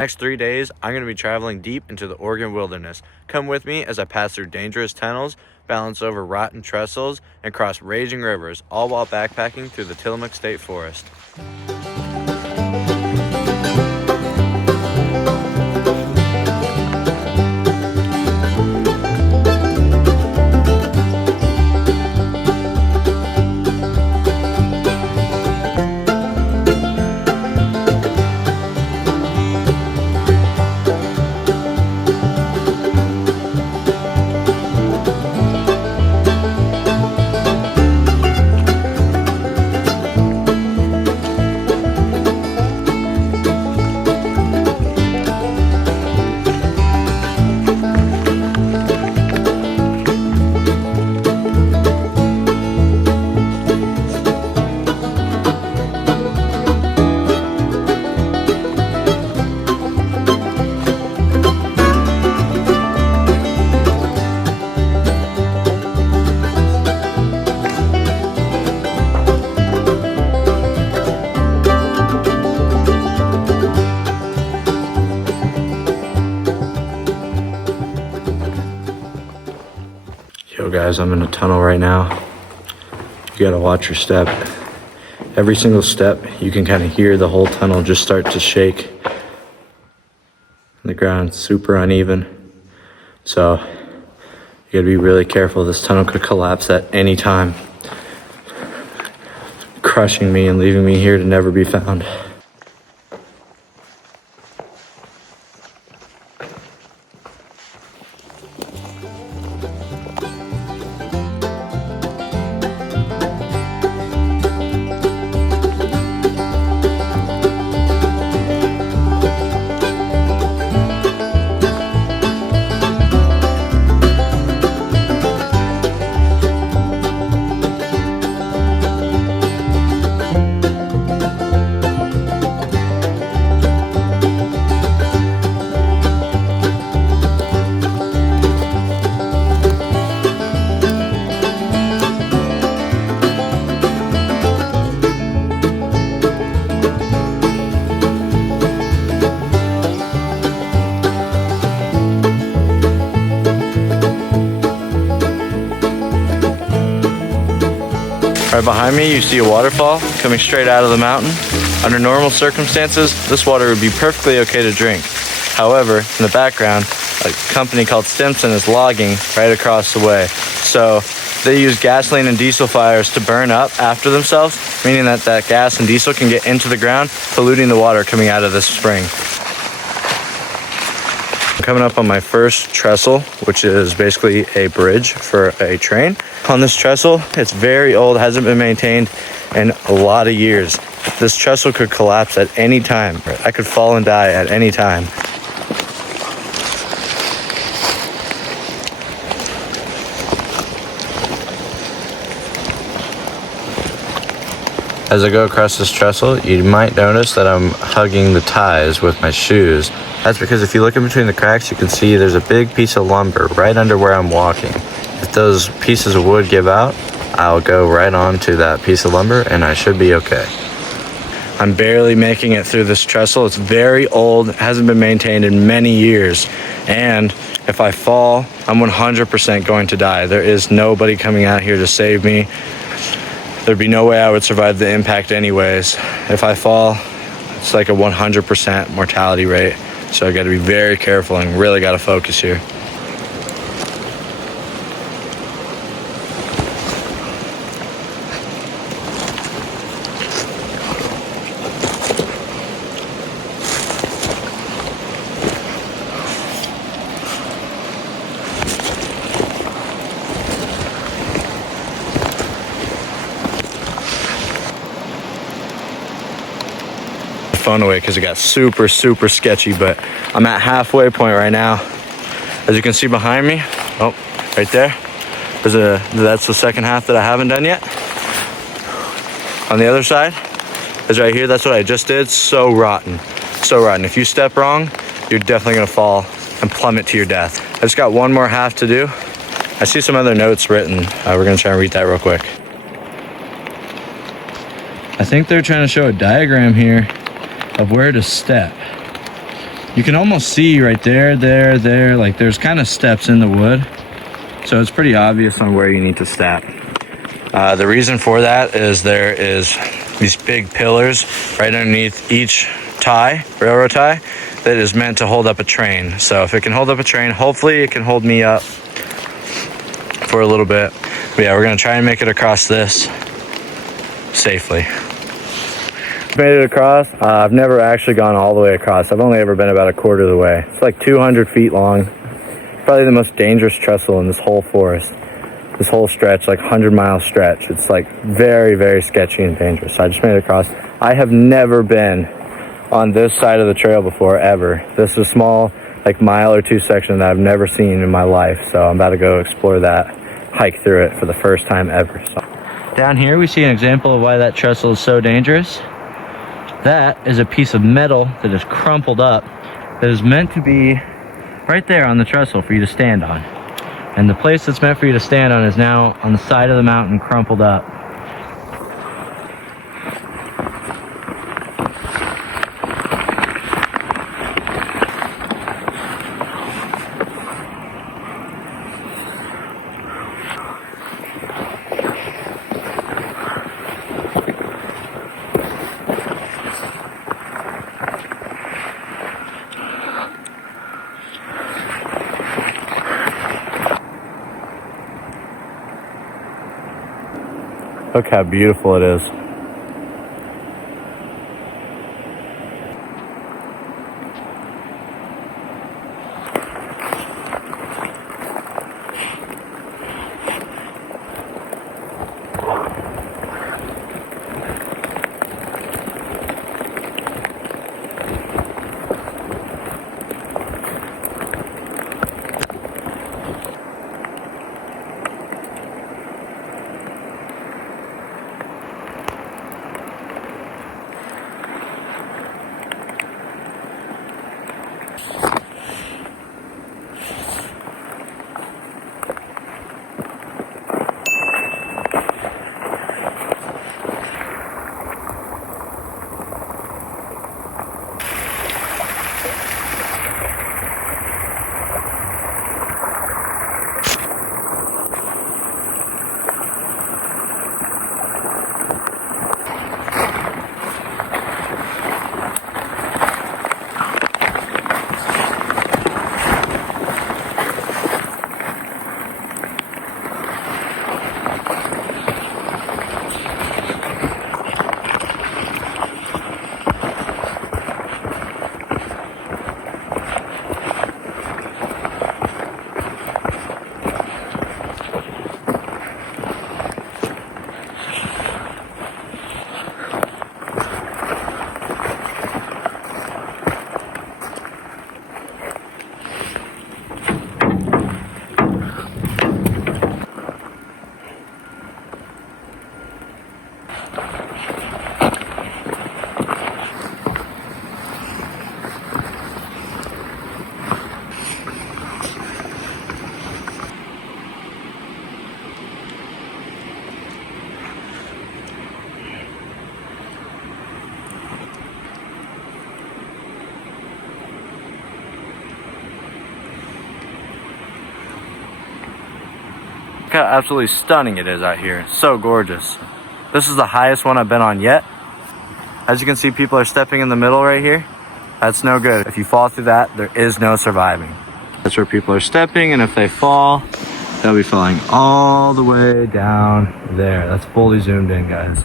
Next 3 days, I'm going to be traveling deep into the Oregon wilderness. Come with me as I pass through dangerous tunnels, balance over rotten trestles, and cross raging rivers, all while backpacking through the Tillamook State Forest. Yo guys, I'm in a tunnel right now. You gotta watch your step. Every single step, you can kind of hear the whole tunnel just start to shake. The ground's super uneven. So you gotta be really careful. This tunnel could collapse at any time, crushing me and leaving me here to never be found. Right behind me, you see a waterfall coming straight out of the mountain. Under normal circumstances, this water would be perfectly okay to drink. However, in the background, a company called Stimson is logging right across the way. So they use gasoline and diesel fires to burn up after themselves, meaning that that gas and diesel can get into the ground, polluting the water coming out of this spring. I'm coming up on my first trestle, which is basically a bridge for a train. On this trestle, it's very old, hasn't been maintained in a lot of years. This trestle could collapse at any time. I could fall and die at any time. As I go across this trestle, you might notice that I'm hugging the ties with my shoes. That's because if you look in between the cracks, you can see there's a big piece of lumber right under where I'm walking. If those pieces of wood give out, I'll go right onto that piece of lumber and I should be okay. I'm barely making it through this trestle. It's very old, hasn't been maintained in many years. And if I fall, I'm 100% going to die. There is nobody coming out here to save me. There'd be no way I would survive the impact anyways. If I fall, it's like a 100% mortality rate. So I gotta be very careful and really gotta focus here. Phone away because it got super sketchy, but I'm at halfway point right now. As you can see behind me, oh, right there, that's the second half that I haven't done yet. On the other side is right here. That's what I just did. So rotten. If you step wrong, you're definitely gonna fall and plummet to your death. I just got one more half to do. I see some other notes written. We're gonna try and read that real quick. I think they're trying to show a diagram here of where to step. You can almost see right there, like there's kind of steps in the wood. So it's pretty obvious on where you need to step. The reason for that is there is these big pillars right underneath each tie, railroad tie, that is meant to hold up a train. So if it can hold up a train, hopefully it can hold me up for a little bit. But yeah, we're gonna try and make it across this safely. Made it across. I've never actually gone all the way across. I've only ever been about a quarter of the way. It's like 200 feet long. Probably the most dangerous trestle in this whole forest. This whole stretch, like 100-mile stretch. It's like very, very sketchy and dangerous. So I just made it across. I have never been on this side of the trail before, ever. This is a small, like mile or two section that I've never seen in my life. So I'm about to go explore that, hike through it for the first time ever. So. Down here we see an example of why that trestle is so dangerous. That is a piece of metal that is crumpled up that is meant to be right there on the trestle for you to stand on. And the place that's meant for you to stand on is now on the side of the mountain, crumpled up. Look how beautiful it is. Look how absolutely stunning it is out here. So gorgeous. This is the highest one I've been on yet. As you can see, people are stepping in the middle right here. That's no good. If you fall through that, there is no surviving. That's where people are stepping, and if they fall, they'll be falling all the way down there. That's fully zoomed in, guys.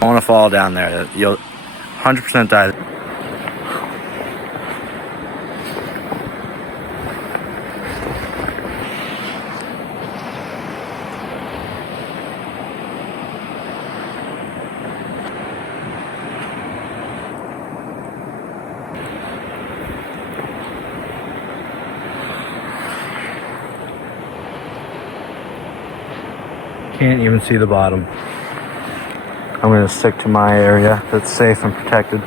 I want to fall down there. You'll 100% die. Can't even see the bottom. I'm going to stick to my area that's safe and protected.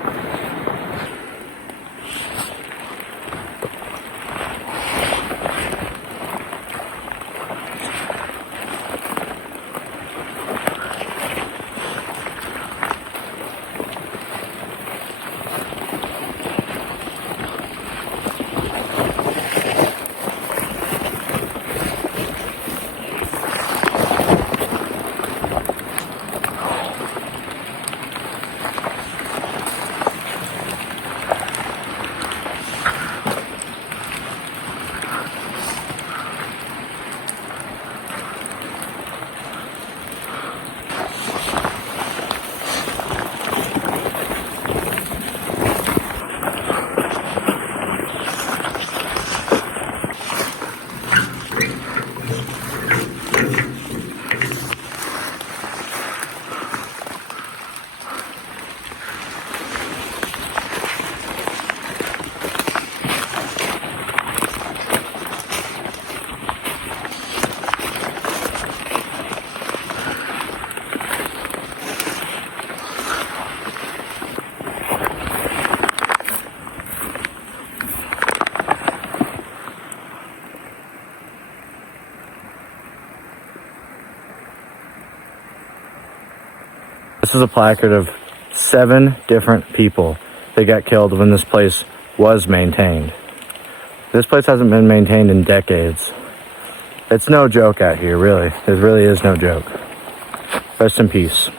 This is a placard of 7 different people that got killed when this place was maintained. This place hasn't been maintained in decades. It's no joke out here, really. It really is no joke. Rest in peace.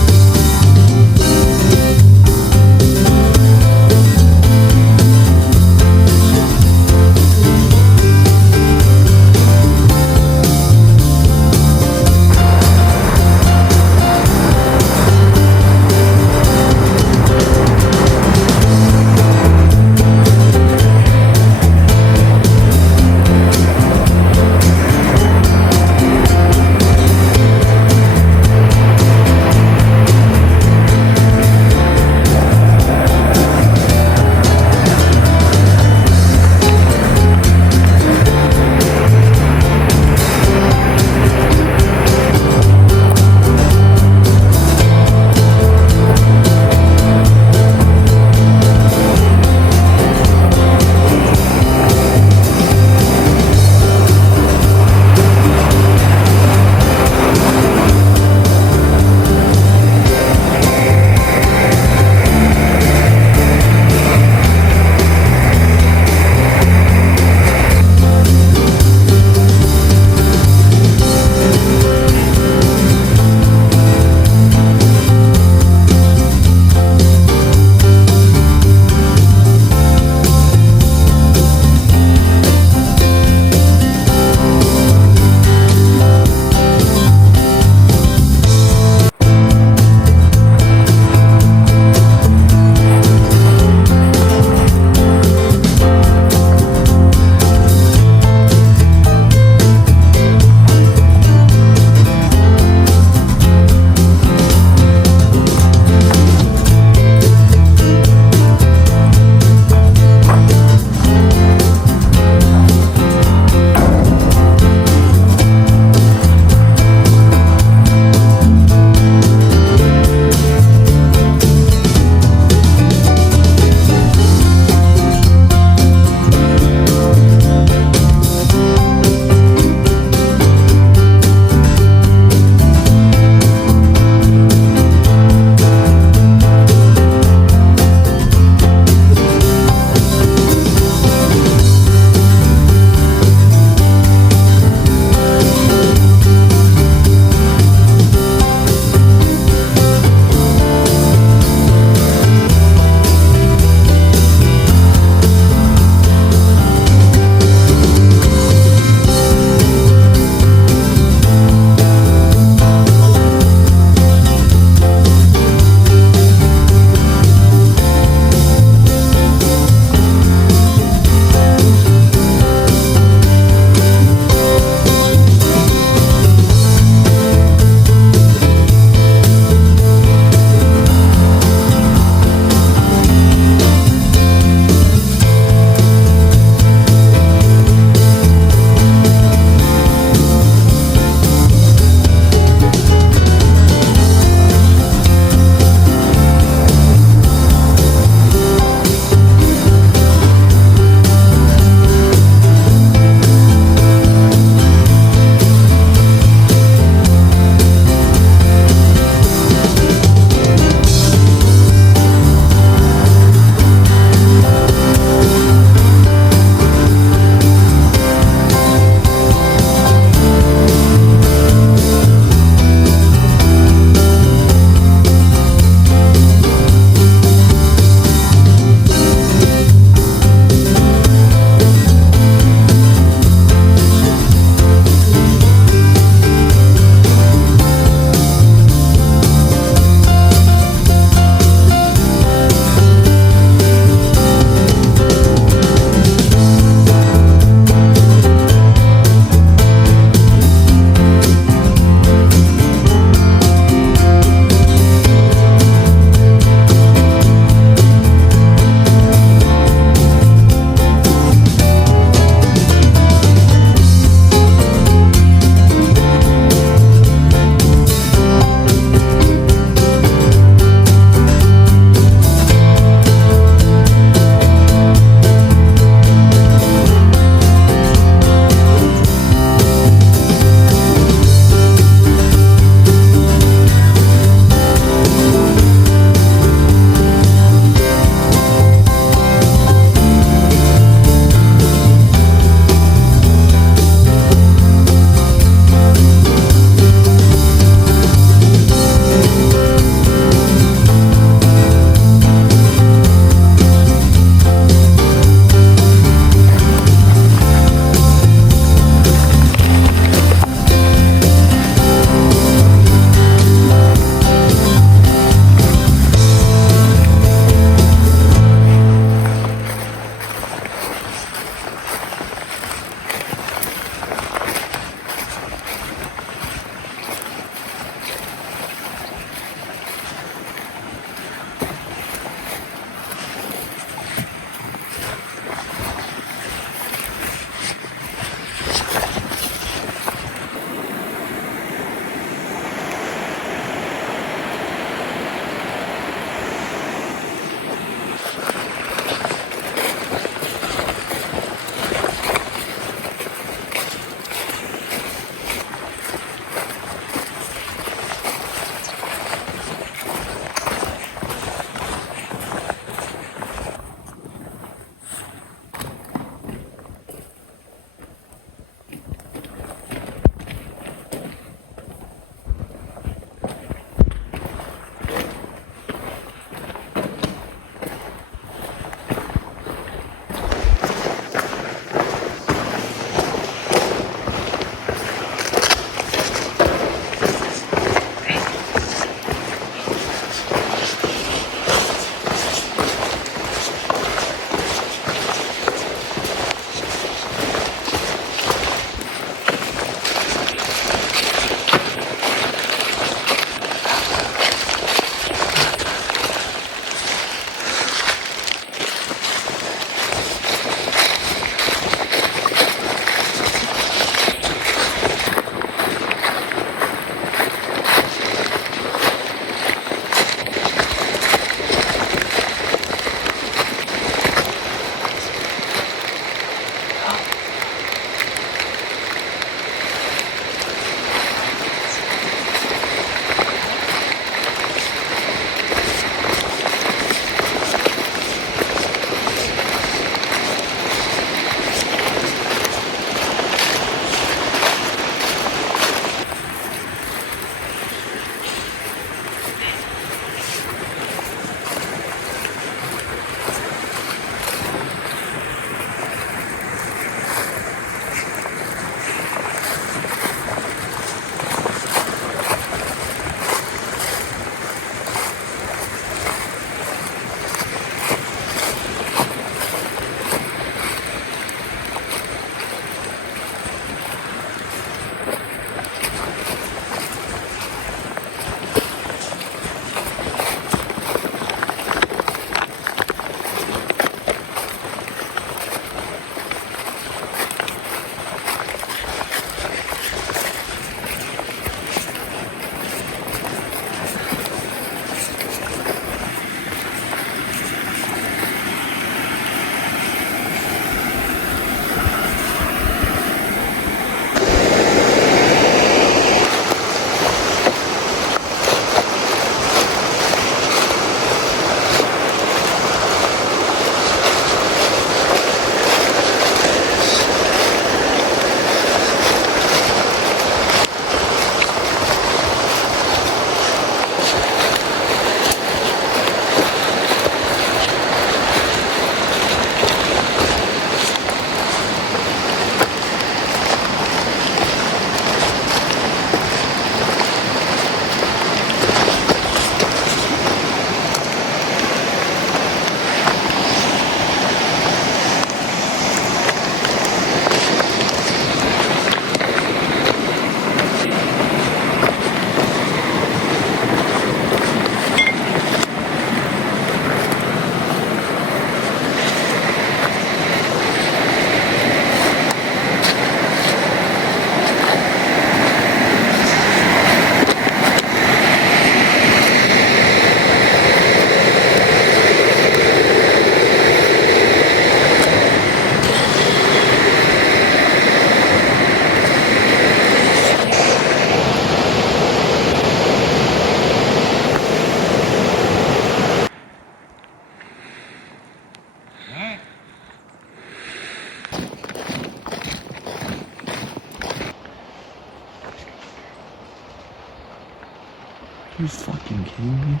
you fucking kidding me?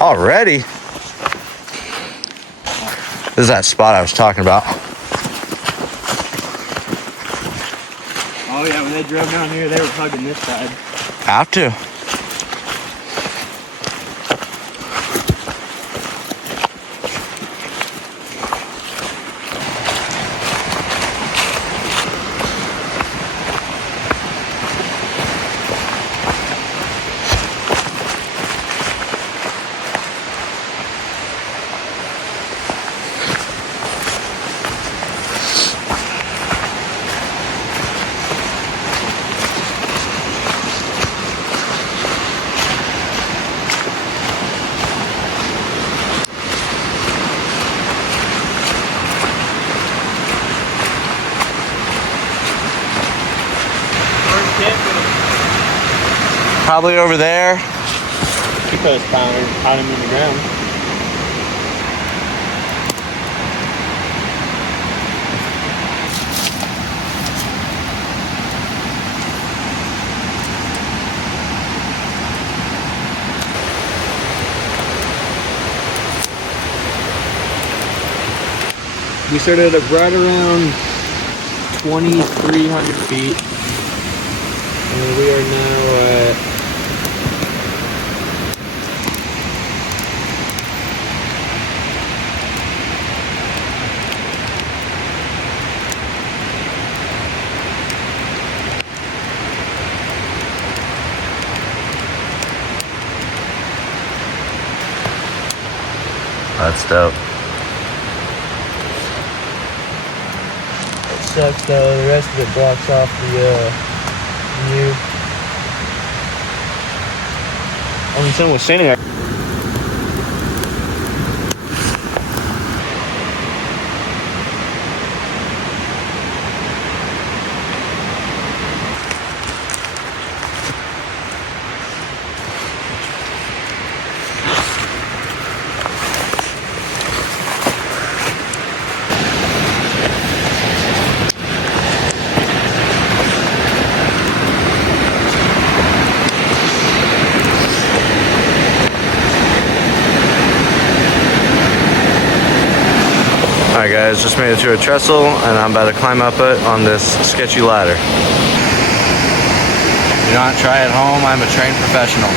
Already? This is that spot I was talking about. Oh yeah, when they drove down here, they were hugging this side. Have to. Probably over there. You could have found him in the ground. We started at right around 2,300 feet. And we are now at That's dope. it sucks though, the rest of it blocks off the view. I mean, someone was standing there. Alright guys, just made it to a trestle and I'm about to climb up it on this sketchy ladder. Do not try at home, I'm a trained professional.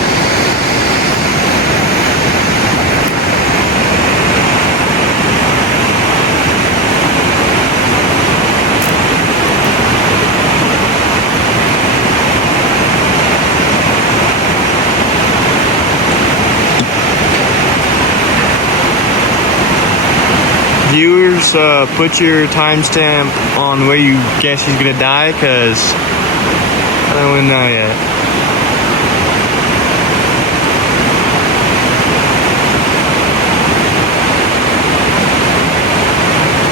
Viewers, put your timestamp on where you guess he's gonna die, cause I don't know yet.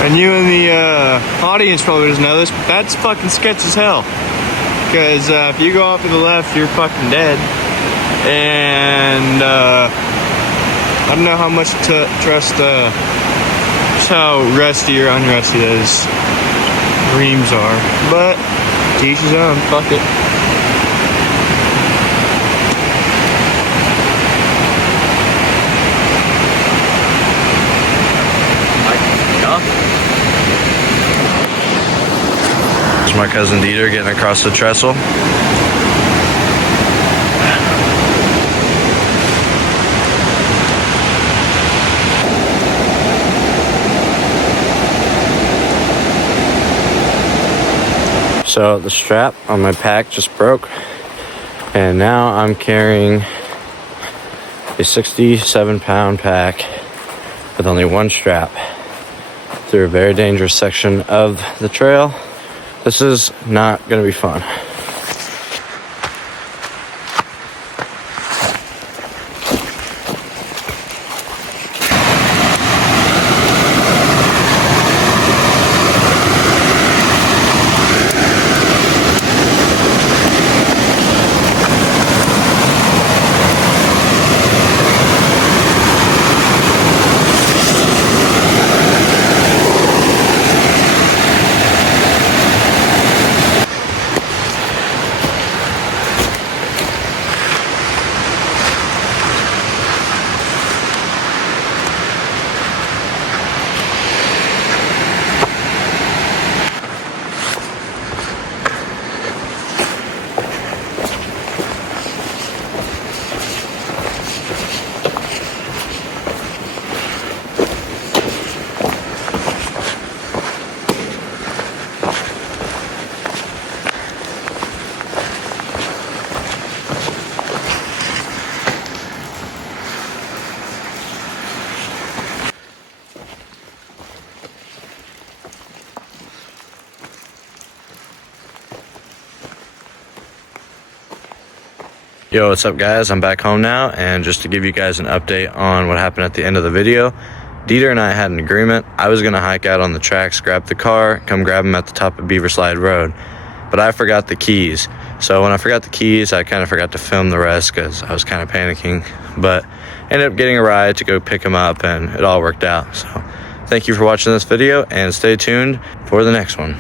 And you in the audience probably doesn't know this, but that's fucking sketch as hell. Cause if you go off to the left, you're fucking dead. And I don't know how much to trust how rusty or unrusty those reams are, but to each his own. Fuck it. It's my cousin Dieter getting across the trestle. So the strap on my pack just broke, and now I'm carrying a 67-pound pack with only one strap through a very dangerous section of the trail. This is not going to be fun. Yo, what's up guys? I'm back home now, and just to give you guys an update on what happened at the end of the video, Dieter and I had an agreement. I was gonna hike out on the tracks, grab the car, come grab him at the top of Beaver Slide Road, but I forgot the keys. So when I forgot the keys, I kind of forgot to film the rest because I was kind of panicking, but ended up getting a ride to go pick him up, and it all worked out. So thank you for watching this video, and stay tuned for the next one.